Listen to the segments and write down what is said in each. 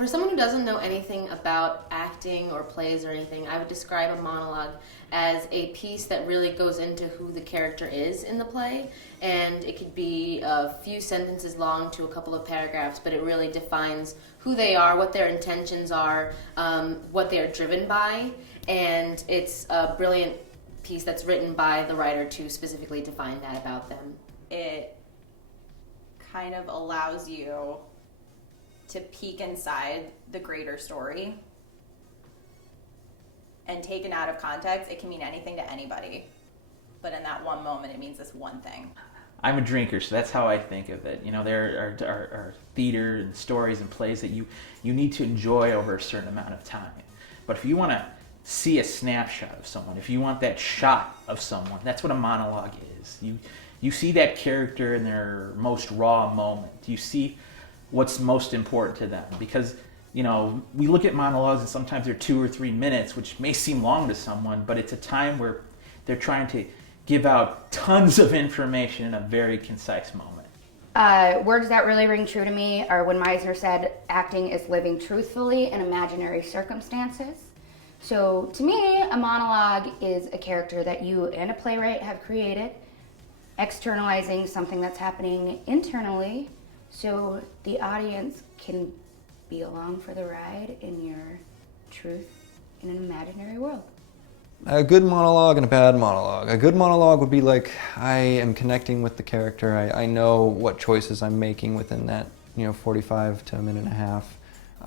For someone who doesn't know anything about acting or plays or anything, I would describe a monologue as a piece that really goes into who the character is in the play, and it could be a few sentences long to a couple of paragraphs, but it really defines who they are, what their intentions are, what they are driven by, and it's a brilliant piece that's written by the writer to specifically define that about them. It kind of allows you to peek inside the greater story, and taken out of context, it can mean anything to anybody, but in that one moment it means this one thing. I'm a drinker, so that's how I think of it. You know, there are theater and stories and plays that you need to enjoy over a certain amount of time. But if you want to see a snapshot of someone, if you want that shot of someone, that's what a monologue is. You see that character in their most raw moment. You see what's most important to them, because you know, we look at monologues and sometimes they're 2 or 3 minutes, which may seem long to someone, but it's a time where they're trying to give out tons of information in a very concise moment. Words that really ring true to me are when Meisner said acting is living truthfully in imaginary circumstances. So to me, a monologue is a character that you and a playwright have created, externalizing something that's happening internally so the audience can be along for the ride in your truth in an imaginary world. A good monologue and a bad monologue. A good monologue would be like, I am connecting with the character. I know what choices I'm making within that, 45 to a minute and a half.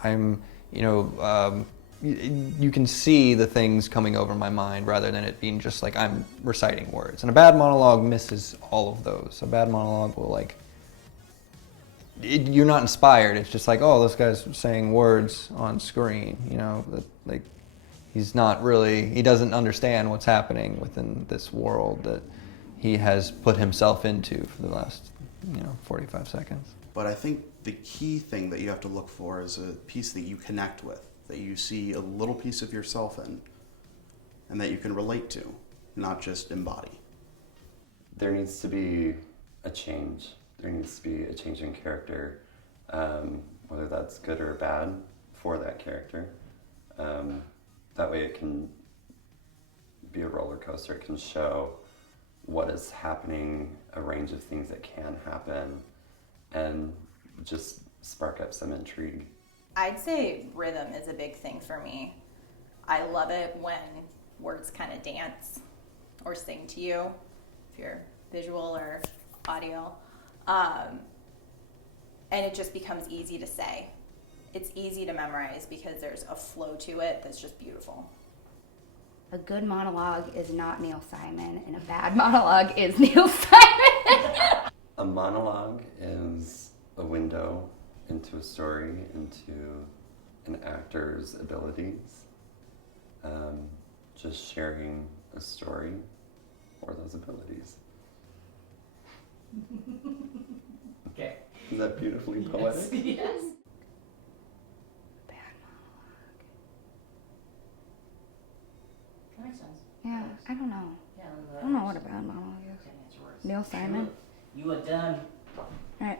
I'm, you can see the things coming over my mind rather than it being just like I'm reciting words. And a bad monologue misses all of those. A bad monologue will you're not inspired. It's just like, oh, this guy's saying words on screen, he doesn't understand what's happening within this world that he has put himself into for the last, 45 seconds. But I think the key thing that you have to look for is a piece that you connect with, that you see a little piece of yourself in, and that you can relate to, not just embody. There needs to be a change. There needs to be a change in character, whether that's good or bad for that character. That way it can be a roller coaster. It can show what is happening, a range of things that can happen, and just spark up some intrigue. I'd say rhythm is a big thing for me. I love it when words kind of dance or sing to you, if you're visual or audio. And it just becomes easy to say. It's easy to memorize because there's a flow to it that's just beautiful. A good monologue is not Neil Simon, and a bad monologue is Neil Simon. A monologue is a window into a story, into an actor's abilities. Just sharing a story or those abilities. Okay. Is that beautifully poetic? Yes. Bad monologue. That makes sense. Yeah, I don't know. Yeah, I don't know what a bad monologue is. Neil Simon. You are done. All right.